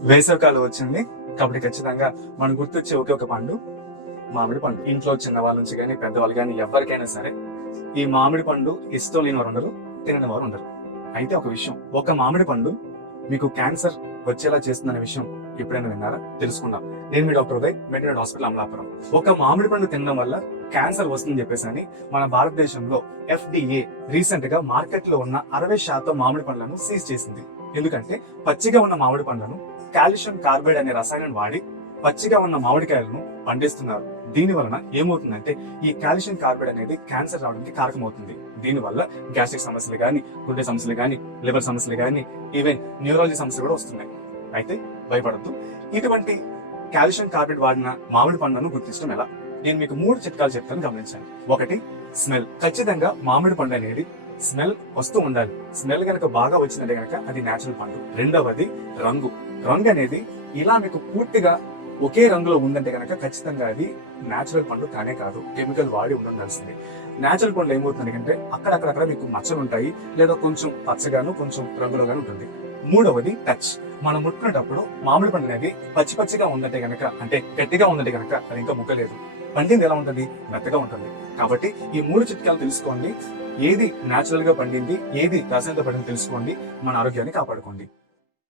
వేసవకాలం వచ్చింది. కాబట్టి ఖచ్చితంగా మనం గుర్తొచ్చే ఒకే ఒక పండు మామిడి పండు. ఇంట్లో చిన్న వాళ్ళ నుంచి కానీ పెద్దవాళ్ళు కానీ ఎవరికైనా సరే ఈ మామిడి పండు ఇష్టం లేని వారు ఉండరు తినని వారు ఉండరు. అయితే ఒక విషయం ఒక మామిడి పండు మీకు క్యాన్సర్ వచ్చేలా చేస్తుందనే విషయం ఎప్పుడైనా విన్నారా? తెలుసుకుందాం. నేను మీ డాక్టర్ ఉదయ్ మెడినల్ హాస్పిటల్ అమలాపురం. ఒక మామిడి పండు తినడం వల్ల క్యాన్సర్ వస్తుందని చెప్పేసి అని మన భారతదేశంలో ఎఫ్డిఏ రీసెంట్గా మార్కెట్లో ఉన్న అరవై శాతం మామిడి పండ్లను సీజ్ చేసింది. ఎందుకంటే పచ్చిగా ఉన్న మామిడి పండ్లను కాల్షియం కార్బైడ్ అనే రసాయనం వాడి పచ్చిగా ఉన్న మామిడికాయలను పండిస్తున్నారు. దీని వలన ఏమవుతుందంటే ఈ కాల్షియం కార్బైడ్ అనేది క్యాన్సర్ రావడానికి కారకమవుతుంది. దీని వల్ల గ్యాస్ట్రిక్ సమస్యలు కానీ గుండె సమస్యలు కానీ లివర్ సమస్యలు కానీ ఈవెన్ న్యూరాలజీ సమస్యలు కూడా వస్తున్నాయి. అయితే భయపడద్దు. ఇటువంటి కాల్షియం కార్బైడ్ వాడిన మామిడి పండ్లను గుర్తించడం ఎలా? నేను మీకు మూడు చిట్కాలు చెప్తాను గమనించండి. ఒకటి స్మెల్. ఖచ్చితంగా మామిడి పండు అనేది స్మెల్ వస్తూ ఉండాలి. స్మెల్ కనుక బాగా వచ్చినట్టే కనుక అది నేచురల్ పండు. రెండవది రంగు. రంగు అనేది ఇలా మీకు పూర్తిగా ఒకే రంగులో ఉందంటే కనుక ఖచ్చితంగా అది న్యాచురల్ పండు కానే కాదు. కెమికల్ వాడి ఉండాల్సింది. న్యాచురల్ పండు ఏమవుతుంది అంటే అక్కడక్కడక్కడ మీకు మచ్చలు ఉంటాయి. లేదా కొంచెం పచ్చగాను కొంచెం రంగులోగాను ఉంటుంది. మూడవది టచ్ మనం ముట్టుకునేటప్పుడు మామిడి పండు అనేది పచ్చి పచ్చిగా ఉందంటే కనుక అంటే గట్టిగా ఉందంటే కనుక అది ఇంకా ముక్కలేదు. పండింది ఎలా ఉంటుంది? మెత్తగా ఉంటుంది. కాబట్టి ఈ మూడు చిట్కాలు తెలుసుకోండి. ఏది న్యాచురల్గా పండింది ఏది రసాయనంతో పండింది తెలుసుకోండి మన ఆరోగ్యాన్ని కాపాడుకోండి.